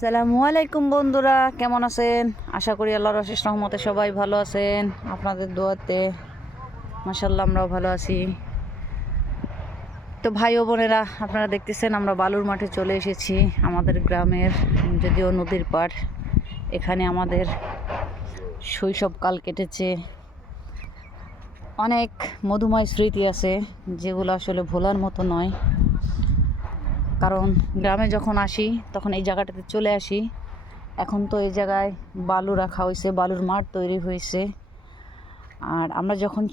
আসসালামু আলাইকুম বন্ধুরা, কেমন আছেন? আশা করি আল্লাহর অশেষ রহমতে সবাই ভালো আছেন। আপনাদের দোয়াতে মাশাআল্লাহ আমরাও ভালো আছি। তো ভাই ও বোনেরা, আপনারা দেখতেছেন আমরা বালুর মাঠে চলে এসেছি। আমাদের গ্রামের, যদিও নদীর পাড়, এখানে আমাদের শৈশবকাল কেটেছে। অনেক মধুময় স্মৃতি আছে যেগুলো আসলে ভোলার মতো নয়। কারণ গ্রামে যখন আসি তখন এই জায়গাটাতে চলে আসি। এখন তো এই জায়গায় বালু রাখা হয়েছে, বালুর মাঠ তৈরি হয়েছে। আর আমরা যখন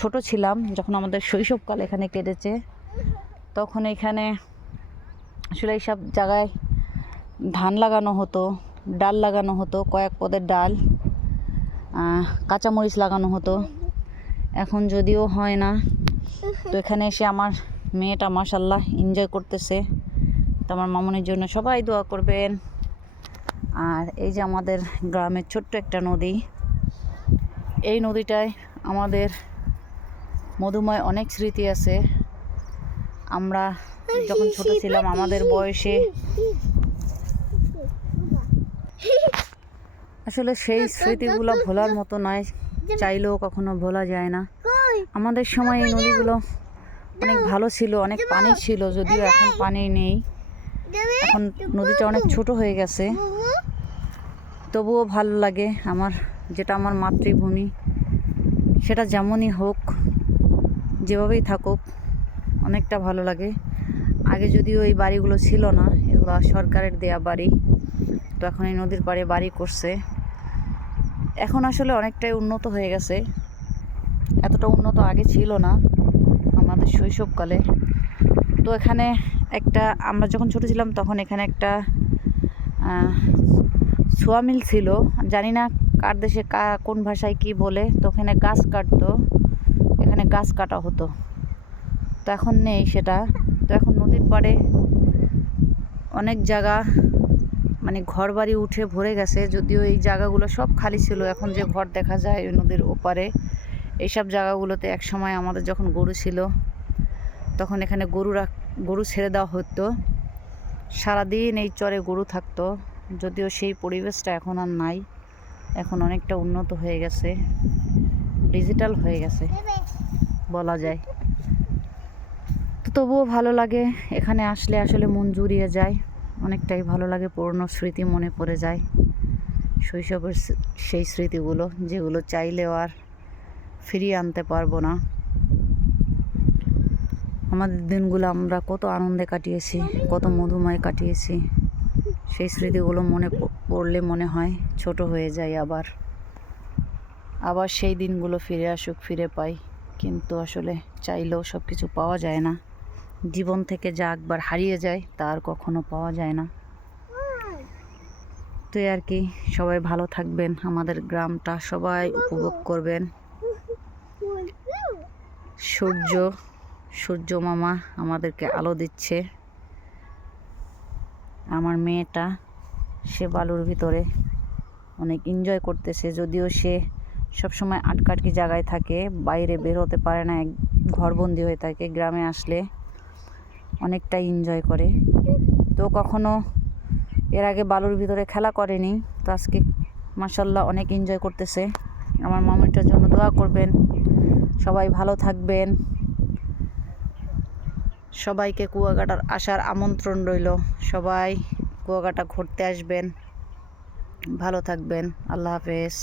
ছোট ছিলাম, যখন আমাদের শৈশবকাল এখানে কেটেছে, তখন এখানে আসলে এইসব জায়গায় ধান লাগানো হতো, ডাল লাগানো হতো, কয়েক পদের ডাল, কাঁচামরিচ লাগানো হতো। এখন যদিও হয় না। তো এখানে এসে আমার মেয়েটা মাশাআল্লাহ এনজয় করতেছে। তো আমার মামুনির জন্য সবাই দোয়া করবেন। আর এই যে আমাদের গ্রামের ছোট্ট একটা নদী, এই নদীটায় আমাদের মধুময় অনেক স্মৃতি আছে। আমরা যখন ছোট ছিলাম, আমাদের বয়সে আসলে সেই স্মৃতিগুলো ভোলার মতো নয়, চাইলেও কখনো ভোলা যায় না। আমাদের সময় এই নদীগুলো অনেক ভালো ছিল, অনেক পানি ছিল, যদিও এখন পানি নেই। এখন নদীটা অনেক ছোট হয়ে গেছে, তবুও ভালো লাগে। যেটা আমার মাতৃভূমি, সেটা যেমনই হোক, যেভাবেই থাকুক, অনেকটা ভালো লাগে। আগে যদিও এই বাড়িগুলো ছিল না, এগুলো সরকারের দেয়া বাড়ি। তো এখন এই নদীর পাড়ে বাড়ি করছে। এখন আসলে অনেকটাই উন্নত হয়ে গেছে, এতটা উন্নত আগে ছিল না আমাদের শৈশবকালে। তো এখানে আমরা যখন ছোট ছিলাম তখন এখানে একটা সোয়া মিল ছিল, জানি না কার দেশে কোন ভাষায় কি বলে। তো ওখানে গাছ কাটতো, এখানে গাছ কাটা হতো। তো এখন নেই সেটা। তো এখন নদীর পাড়ে অনেক জায়গা, মানে ঘর বাড়ি উঠে ভরে গেছে। যদিও এই জায়গাগুলো সব খালি ছিল, এখন যে ঘর দেখা যায় ওই নদীর ওপারে, এইসব জায়গাগুলোতে একসময় আমাদের যখন গরু ছিল, তখন এখানে গরু ছেড়ে দেওয়া হতো। সারাদিন এই চরে গরু থাকতো। যদিও সেই পরিবেশটা এখন আর নাই, এখন অনেকটা উন্নত হয়ে গেছে, ডিজিটাল হয়ে গেছে বলা যায়। তো তবুও ভালো লাগে, এখানে আসলে আসলে মন জুড়িয়ে যায়, অনেকটাই ভালো লাগে। পুরনো স্মৃতি মনে পড়ে যায়, শৈশবের সেই স্মৃতিগুলো যেগুলো চাইলেও আর ফিরিয়ে আনতে পারবো না। আমাদের দিনগুলো আমরা কত আনন্দে কাটিয়েছি, কত মধুময় কাটিয়েছি। সেই স্মৃতিগুলো মনে পড়লে মনে হয় ছোট হয়ে যায়। আবার সেই দিনগুলো ফিরে আসুক, ফিরে পাই। কিন্তু আসলে চাইলেও সব কিছু পাওয়া যায় না। জীবন থেকে যা একবার হারিয়ে যায় তা আর কখনো পাওয়া যায় না। তো আর কি, সবাই ভালো থাকবেন, আমাদের গ্রামটা সবাই উপভোগ করবেন। সূর্য মামা আমাদেরকে আলো দিচ্ছে। আমার মেয়েটা, সে বালুর ভিতরে অনেক এনজয় করতেছে। যদিও সে সবসময় আটকাটকি জায়গায় থাকে, বাইরে বের হতে পারে না, ঘরবন্দি হয়ে থাকে। গ্রামে আসলে অনেকটাই এনজয় করে। তো কখনো এর আগে বালুর ভিতরে খেলা করেনি, তো আজকে মাশাআল্লাহ অনেক এনজয় করতেছে। আমার মামুনিটার জন্য দোয়া করবেন, সবাই ভালো থাকবেন। সবাইকে কুয়াকাটার আসার আমন্ত্রণ রইল। সবাই কুয়াকাটা ঘুরতে আসবেন। ভালো থাকবেন। আল্লাহ হাফেজ।